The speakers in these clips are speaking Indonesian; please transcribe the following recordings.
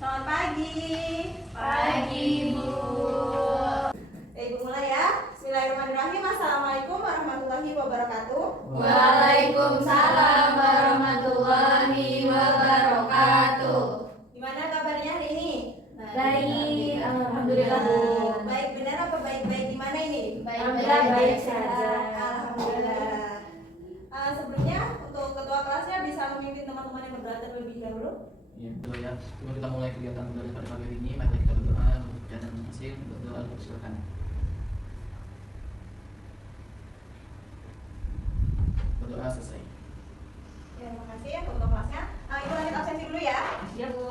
Selamat pagi. Pagi, Bu. Ibu mulai ya. Bismillahirrahmanirrahim. Assalamualaikum warahmatullahi wabarakatuh. Waalaikumsalam warahmatullahi wabarakatuh. Gimana kabarnya hari ini? Baik, alhamdulillah, Bu. Baik benar apa baik-baik gimana ini? Alhamdulillah baik saja. Alhamdulillah. Sebelumnya untuk ketua kelasnya bisa memimpin teman-teman yang berdoa terlebih dahulu. Ya, betul ya. Sebelum kita mulai kegiatan pada pagi hari ini, mari kita berdoa untuk kegiatan masing-masing. Berdoa untuk silakan. Berdoa selesai. Ya, terima kasih untuk ketua kelasnya. Ibu lanjut absensi dulu ya. Iya, Bu.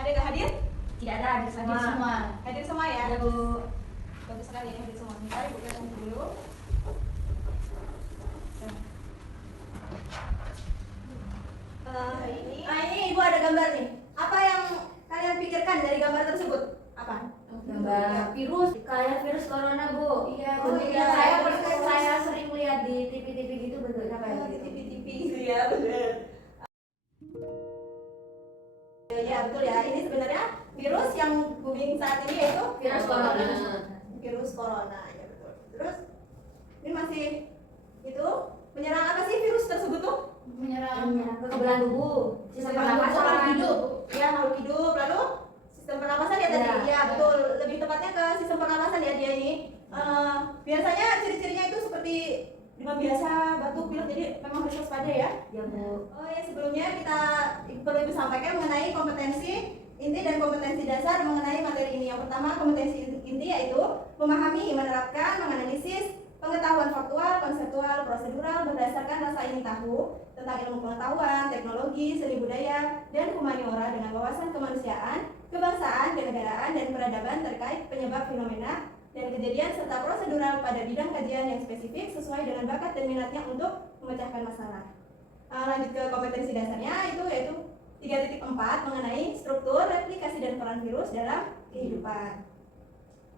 Ada yang hadir? Tidak ada, hadir semua. Hadir semua ya? Iya, Bu. Bagus sekali ya, hadir semua. Bentar, Ibu lihat dulu. Ini Ibu ada gambar nih. Apa yang kalian pikirkan dari gambar tersebut? Apa? Gambar virus, kayak virus corona, Bu. Iya, Bentuknya iya. saya sering lihat di TV-TV gitu bentuknya kayak Di gitu. TV-TV gitu ya, benar. Ya betul ya. Ini sebenarnya virus yang booming saat ini yaitu Virus corona. Virus corona, ya betul. Terus ini masih itu menyerang apa sih virus tersebut tuh? Menyerang kekebalan tubuh, sistem Menyerang pernapasan, makhluk hidup. Ya, makhluk hidup. Lalu sistem pernapasan ya tadi. Ya. Ya betul. Lebih tepatnya ke sistem pernapasan ya dia ini. Biasanya ciri-cirinya itu seperti demam biasa, batuk, pilek. Jadi memang harus waspada ya. Ya, Bu. Oh ya, sebelumnya kita perlu Ibu sampaikan mengenai kompetensi inti dan kompetensi dasar mengenai materi ini. Yang pertama, kompetensi inti yaitu memahami, menerapkan, menganalisis pengetahuan faktual, konseptual, prosedural berdasarkan rasa ingin tahu tentang ilmu pengetahuan, teknologi, seni budaya, dan humaniora dengan wawasan kemanusiaan, kebangsaan, kenegaraan, dan peradaban terkait penyebab fenomena dan kejadian serta prosedural pada bidang kajian yang spesifik sesuai dengan bakat dan minatnya untuk memecahkan masalah. Lanjut ke kompetensi dasarnya yaitu 3.4 mengenai struktur, replikasi, dan peran virus dalam kehidupan.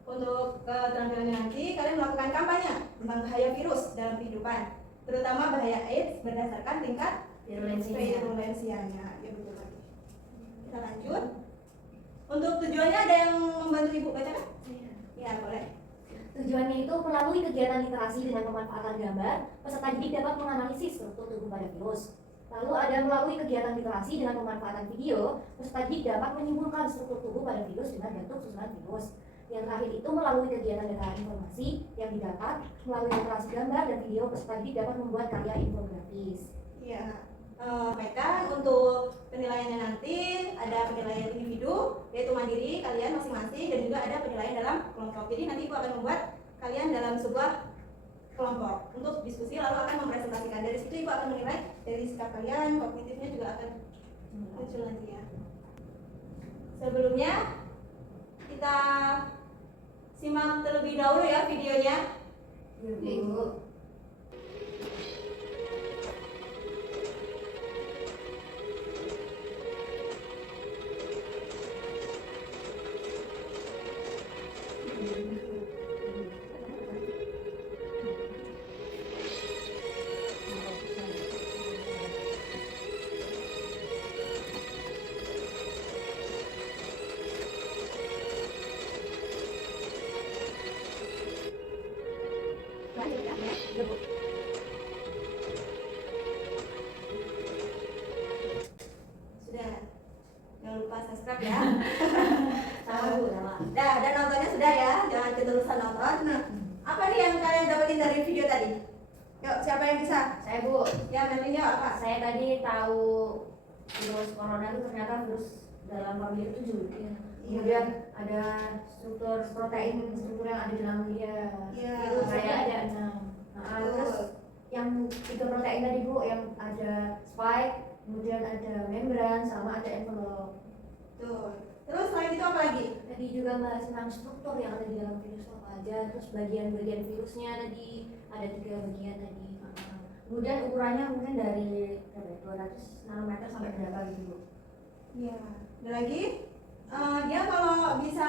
Untuk keterampilannya nanti kalian melakukan kampanye tentang bahaya virus dalam kehidupan, terutama bahaya AIDS berdasarkan tingkat virulensianya. Ya betul lagi. Kita lanjut. Untuk tujuannya ada yang membantu Ibu bacakan? Ya boleh. Tujuannya itu melalui kegiatan literasi dengan pemanfaatan gambar, peserta didik dapat menganalisis struktur tubuh pada virus. Lalu ada melalui kegiatan literasi dengan pemanfaatan video, peserta didik dapat menyimpulkan struktur tubuh pada virus dengan bentuk susunan virus. Yang terakhir itu melalui kegiatan data informasi yang didapat melalui literasi gambar dan video, peserta didik dapat membuat karya infografis. Iya. Sampaikan untuk penilaiannya nanti ada penilaian individu yaitu mandiri kalian masing-masing dan juga ada penilaian dalam kelompok. Jadi nanti Ibu akan membuat kalian dalam sebuah kelompok untuk diskusi lalu akan mempresentasikan. Dari situ Ibu akan menilai dari sikap kalian, kognitifnya juga akan muncul nanti ya. Sebelumnya kita simak terlebih dahulu ya videonya. Ibu. Sudah. Jangan lupa subscribe ya. Sama, Bu, sama. Dan nontonnya sudah ya, jangan keterusan nonton. Nah, apa nih yang kalian dapetin dari video tadi? Yuk, siapa yang bisa? Saya, Bu. Ya, nantinya apa? Saya tadi tahu virus corona itu ternyata virus dalam famili 7. Iya. Kemudian ada struktur protein, struktur yang ada dalam dia. Iya. Itu saya ada 6. Terus yang 3 protein tadi, Bu, yang ada spike, kemudian ada membran, sama ada envelope. Tuh. Terus selain itu apa lagi? Tadi juga bahas tentang struktur yang ada di dalam virus apa aja, terus bagian-bagian virusnya tadi ada 3 bagian tadi. Kemudian ukurannya mungkin dari 200 nanometer sampai berapa gitu, Bu. Iya. Ada lagi? Dia kalau bisa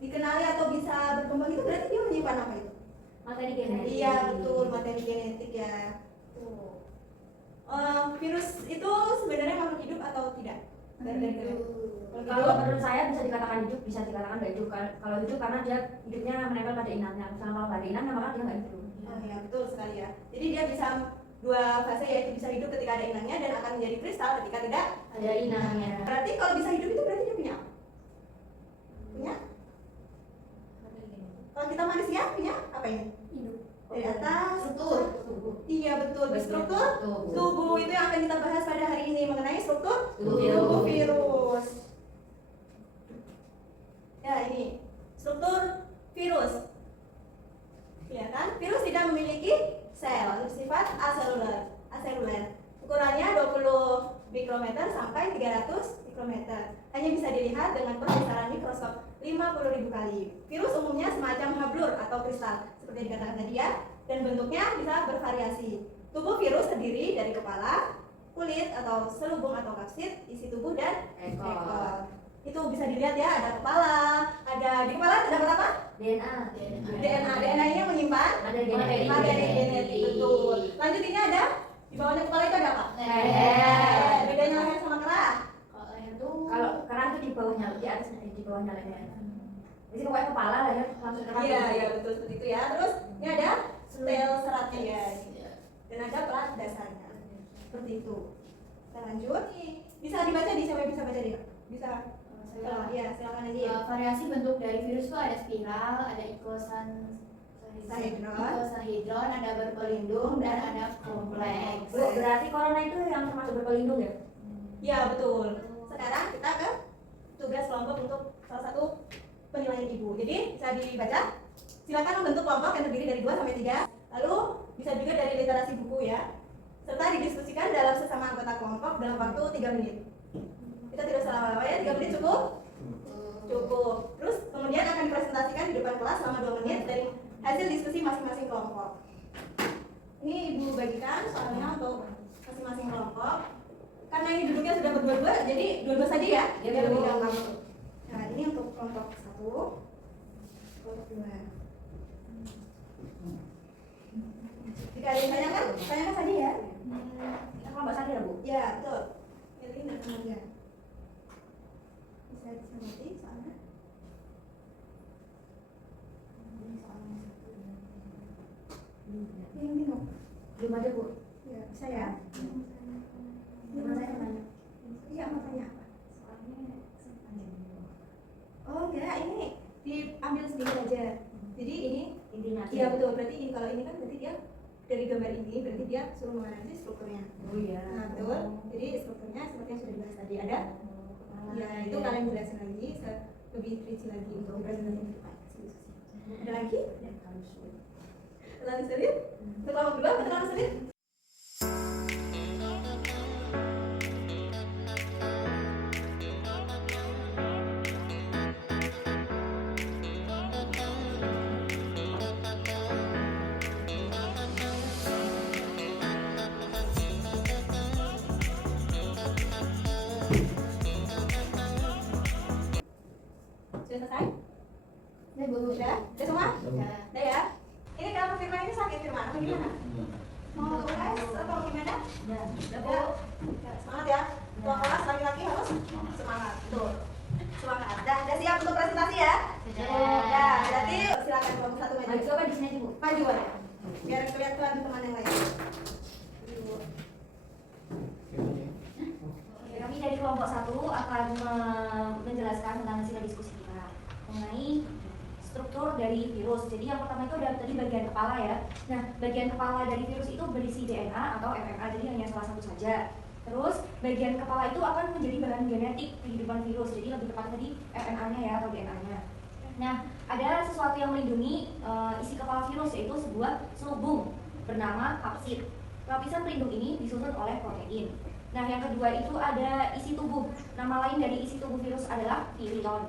dikenali atau bisa berkembang itu berarti dia menyimpan apa itu? Materi genetik. Iya betul, materi genetik ya. Tuh. Virus itu sebenarnya makhluk hidup atau tidak? Kalau menurut saya bisa dikatakan hidup, bisa dikatakan nggak hidup. Kalau hidup karena dia hidupnya menempel pada inangnya. Misalnya kalau nggak ada inangnya maka dia nggak hidup. Oh ya, betul sekali ya. Jadi dia bisa dua fase, yaitu bisa hidup ketika ada inangnya dan akan menjadi kristal ketika tidak. Ada inangnya. Berarti kalau bisa hidup itu berarti dia punya apa? Punya? Kalau kita manusia punya apa ini? Hidup. Dari atas. Struktur. Iya betul. Struktur tubuh itu yang akan kita bahas pada hari ini mengenai struktur Tubuh virus. Ya ini struktur virus. Ya kan? Virus tidak memiliki sel, bersifat aseluler. Ukurannya 20 mikrometer sampai 300 mikrometer. Hanya bisa dilihat dengan pembesaran mikroskop 50.000 kali. Virus umumnya semacam hablur atau kristal, seperti dikatakan tadi ya, dan bentuknya bisa bervariasi. Tubuh virus terdiri dari kepala, kulit atau selubung atau kapsid, isi tubuh dan ekor. Itu bisa dilihat ya, ada kepala, ada di kepala terdapat apa? DNA ini yang menyimpan Materi genetik, betul. Lanjut ini ada di bawahnya kepala itu ada apa? Bedanya leher sama kerah? Kalau kerah itu di bawahnya, di atasnya, di bawahnya leher. Jadi pokoknya kepala leher langsung kerah. Iya betul seperti itu ya. Terus ini ada sel seratnya ya, dan ada pelat dasarnya. Seperti itu. Kita lanjut. Bisa dibaca di siapa yang bisa baca dia? Bisa. Iya silakan aja. Variasi bentuk dari virus itu ada spiral, ada icosahedron, ada berpelindung, dan ada kompleks. Bu, berarti corona itu yang termasuk berpelindung ya? Iya betul. Sekarang kita ke tugas kelompok untuk salah satu penilaian ibu. Jadi bisa dibaca. Silakan membentuk kelompok yang terdiri dari 2 sampai 3. Lalu bisa juga dari literasi buku ya. Serta didiskusikan dalam sesama anggota kelompok dalam waktu 3 menit. Kita tidak usah lama-lama ya, 3 menit cukup? Cukup. Terus kemudian akan dipresentasikan di depan kelas selama 2 menit dari hasil diskusi masing-masing kelompok. Ini ibu bagikan soalnya untuk masing-masing kelompok. Karena ini duduknya sudah berdua-dua, jadi dua-dua saja ya. Biar lebih gampang. Nah ini untuk kelompok 1, kelompok 2. Jika ada yang tanyakan saja ya. Kelompok satu ya Bu? Ya betul. Ini dan kemudian bisa disamati soalnya. Yang bingung. Belum ada Bu. Ya bisa ya. Belum saya tanya. Iya mau tanya apa? Oh enggak, ini diambil sedikit aja. Jadi ini Intinya. iya betul. Berarti ini kalau ini kan berarti dia dari gambar ini berarti dia suruh menganalisis strukturnya. Oh iya. Nah betul. Jadi strukturnya seperti yang sudah dibahas tadi ada. Ya itu kalian jelasin lagi lebih rinci lagi untuk presentasi di depan. Ada lagi? Terlalu sulit? Terlalu kedua atau terlalu sulit? Sudah selesai? Ya Bu. Sudah? Sudah semua? Udah ya? Ini kenapa Firman ini sakit Firman? Apa gimana? Mau UTS atau gimana? Udah. Ya, semangat ya. Tua kelas laki-laki harus semangat. Betul. Semangat. Udah siap untuk presentasi ya? Ya, berarti silakan kelompok 1 maju. Maju coba di sini Bu. Maju boleh. Biar kelihatan teman yang lain. Kami dari kelompok 1 akan menjelaskan tentang hasil diskusi kita mengenai struktur dari virus. Jadi yang pertama itu ada tadi bagian kepala ya. Nah, bagian kepala dari virus itu berisi DNA atau RNA, jadi hanya salah satu saja. Terus bagian kepala itu akan menjadi bahan genetik kehidupan virus. Jadi lebih tepat tadi RNA-nya ya atau DNA-nya. Nah, ada sesuatu yang melindungi isi kepala virus, yaitu sebuah selubung bernama kapsid. Lapisan pelindung ini disusun oleh protein. Nah, yang kedua itu ada isi tubuh. Nama lain dari isi tubuh virus adalah virion.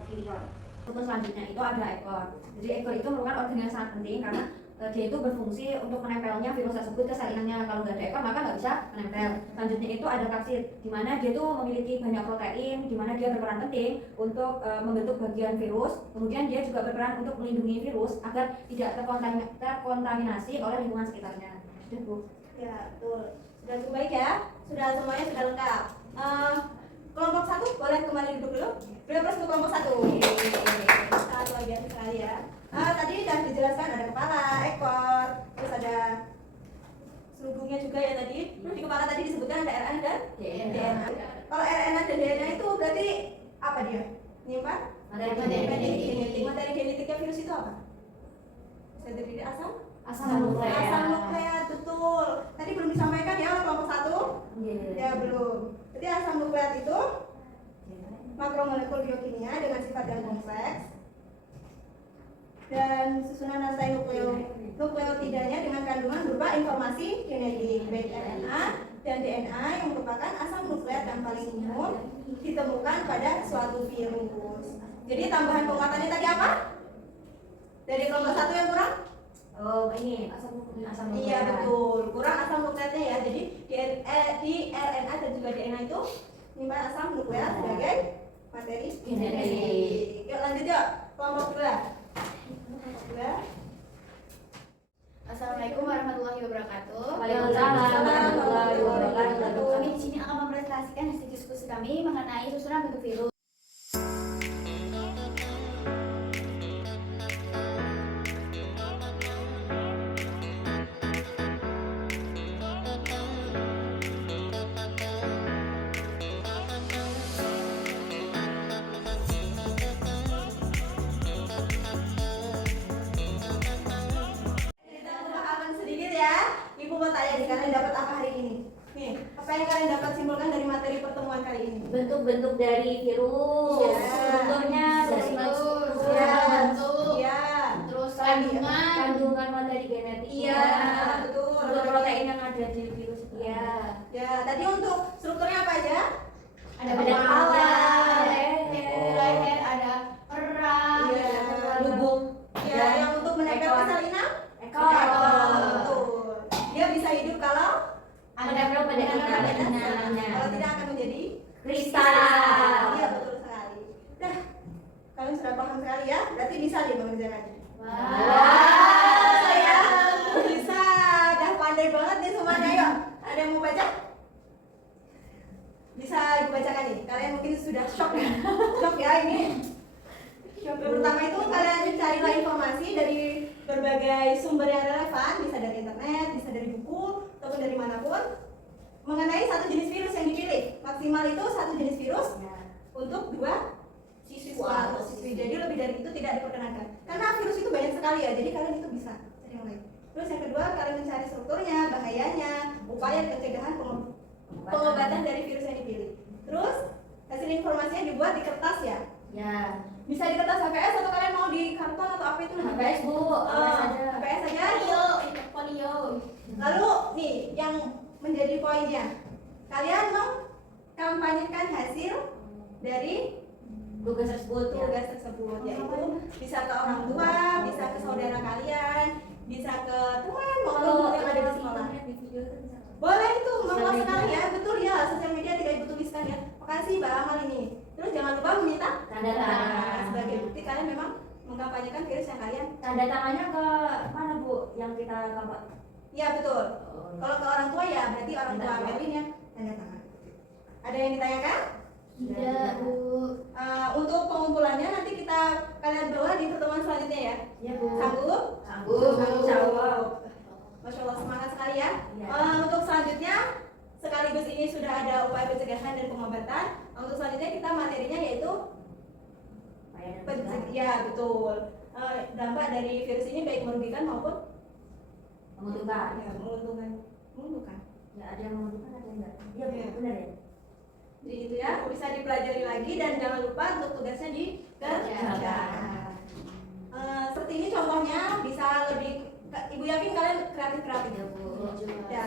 Terus selanjutnya itu ada ekor. Jadi ekor itu merupakan organ yang sangat penting karena dia itu berfungsi untuk menempelnya virus tersebut ke sel inangnya. Kalau nggak ada ekor maka nggak bisa menempel. Selanjutnya itu ada kapsid, di mana dia itu memiliki banyak protein, di mana dia berperan penting untuk membentuk bagian virus. Kemudian dia juga berperan untuk melindungi virus agar tidak terkontaminasi oleh lingkungan sekitarnya. Sudah Bu. Ya, betul. Sudah cukup baik ya? Sudah semuanya sudah lengkap. Kelompok 1 boleh nukleat dan DNA itu berarti apa dia? Menyimpan materi genetiknya virus itu apa? Bisa terdiri dari asam nukleat, betul. Tadi belum disampaikan ya oleh kelompok 1? Ya belum. Jadi asam nukleat itu makromolekul biokimia dengan sifat yang kompleks dan susunan rantai nukleotidanya dengan kandungan berupa informasi genetik baik RNA dan DNA yang merupakan asam nukleat yang paling umum ditemukan pada suatu virus. Jadi tambahan penguatannya tadi apa? Dari kelompok 1 yang kurang? Ini asam nukleat. Iya betul, kurang asam nukleatnya ya. Jadi di RNA dan juga DNA itu menyimpan asam nukleat sebagai materi genetik. Yuk lanjut yuk, kelompok 2. Assalamualaikum warahmatullahi wabarakatuh. Waalaikumsalam warahmatullahi wabarakatuh. Kami di sini akan mempresentasikan hasil diskusi kami mengenai susunan bentuk virus. Ibu mau tanya nih, kalian dapat apa hari ini? Nih, apa yang kalian dapat simpulkan dari materi pertemuan kali ini? Bentuk-bentuk dari virus, Iya. strukturnya, Iya. Terus kandungan materi genetik, Iya, betul. struktur protein yang ada di virus. Iya. Ya, tadi untuk strukturnya apa aja? ada kepala, kepala, leher, leher, ada perang, Iya. lubung, Ya, yang untuk menempel ekor. ke salinan? ekor. Betul. Dia bisa hidup kalau Menempel pada inangnya. kalau tidak akan menjadi Kristal. Iya, betul sekali. Nah, kalian sudah paham sekali ya? Berarti bisa nih mengerjakannya. Saya bisa, udah pandai banget nih semuanya. Yuk, ada yang mau baca? Bisa ibu bacakan nih. Kalian mungkin sudah shock ya. Shock ya ini. Yang pertama itu kalian carilah informasi dari berbagai sumber yang relevan, bisa dari internet, bisa dari buku, ataupun dari manapun, mengenai satu jenis virus yang dipilih. Maksimal itu satu jenis virus untuk 2 siswa atau siswi. Jadi lebih dari itu tidak diperkenankan. Karena virus itu banyak sekali ya, jadi kalian itu bisa cari yang lain. Terus yang kedua, kalian mencari strukturnya, bahayanya, upaya pencegahan pengobatan dari virus yang dipilih. Terus hasil informasinya dibuat di kertas ya. Ya. Bisa di kertas HPS atau kalian mau di karton atau apa itu namanya? HPS Bu, HPS saja. folio. Lalu nih yang menjadi poinnya, kalian mengkampanyekan hasil dari tugas tersebut ya. tugas tersebut, yaitu bisa ke orang tua, bisa ke saudara kalian, bisa ke teman maupun guru yang ada di sekolah. di video itu bisa. Boleh itu, meluas Sosial sekali media. ya, betul ya, sosial media tidak ibu tuliskan ya. Makasih Mbak Amal ini. Terus jangan lupa meminta Tanda tangan. sebagai bukti kalian memang mengkampanyekan virus yang kalian. Tanda tangannya ke mana Bu yang kita kampanye? Iya betul. Kalau ke orang tua ya berarti orang tua Tanda. Merlin ya tanda tangan. Ada yang ditanyakan? Tidak, Bu. Untuk pengumpulannya nanti kalian bawa di pertemuan selanjutnya ya. Iya Bu. Sanggup? Sanggup. Insyaallah. Masya Allah semangat sekali ya. Iya. Untuk selanjutnya sekaligus ini sudah ada upaya pencegahan dan pengobatan. Untuk selanjutnya kita materinya yaitu ya betul. Dampak dari virus ini baik merugikan maupun Menguntungkan. ya, menguntungkan. Menguntungkan. Ya ada yang menguntungkan ada yang enggak. Iya Bu, Iya. benar ya. Jadi itu ya, bisa dipelajari lagi dan jangan lupa untuk tugasnya dikerjakan. Seperti ini contohnya bisa lebih, Ibu yakin kalian kreatif-kreatif Iya Bu. ya.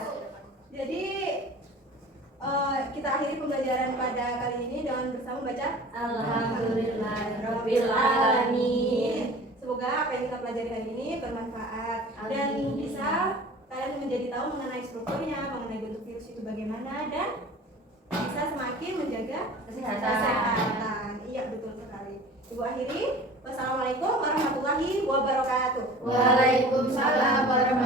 Jadi kita akhiri pembelajaran pada kali ini dengan bersama baca Alhamdulillahirabbil alamin. Semoga apa yang kita pelajari hari ini bermanfaat dan Amin. bisa kalian menjadi tahu mengenai strukturnya, mengenai bentuk virus itu bagaimana dan bisa semakin menjaga kesehatan. Iya betul sekali. Ibu akhiri. Wassalamualaikum warahmatullahi wabarakatuh. Waalaikumsalam warahmatullahi